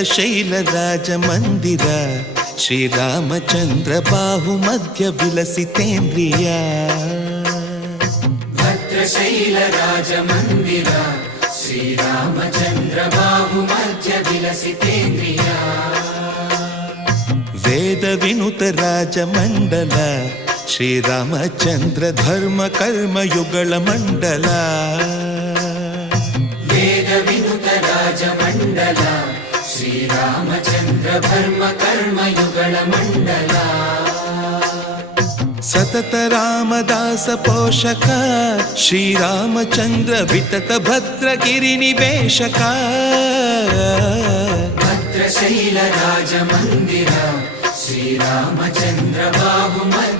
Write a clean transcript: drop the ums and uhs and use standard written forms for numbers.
ಭದ್ರಶೈಲ ರಾಜ ಮಂದಿರ ಶ್ರೀರಾಮಚಂದ್ರ ಬಾಹು ಮಧ್ಯ ವಿಲಸಿತೇಂದ್ರಿಯ ಭದ್ರಶೈಲ ರಾಜ ಮಂದಿರ ಶ್ರೀರಾಮಚಂದ್ರ ಬಾಹು ಮಧ್ಯ ವಿಲಸಿತೇಂದ್ರಿಯ ವೇದ ವಿನುತ ರಾಜ ಮಂಡಲ ಶ್ರೀರಾಮಚಂದ್ರ ಧರ್ಮ ಕರ್ಮಯುಗಳ ಮಂಡಲ ವೇದ ವಿನುತ ರಾಜ ಮಂಡಲ ಶ್ರೀರಾಮಚಂದ್ರ ಧರ್ಮ ಕರ್ಮಯುಗಳ ಮಂಡಲ ಸತತ ರಾಮದಾಸ ಪೋಷಕ ಶ್ರೀರಾಮಚಂದ್ರ ವಿತತ ಭದ್ರಗಿರಿ ನಿವೇಶಕ ಭದ್ರಶೈಲ ರಾಜ ಮಂದಿರ ಶ್ರೀರಾಮಚಂದ್ರ ಬಾಹು ಮಧ್ಯ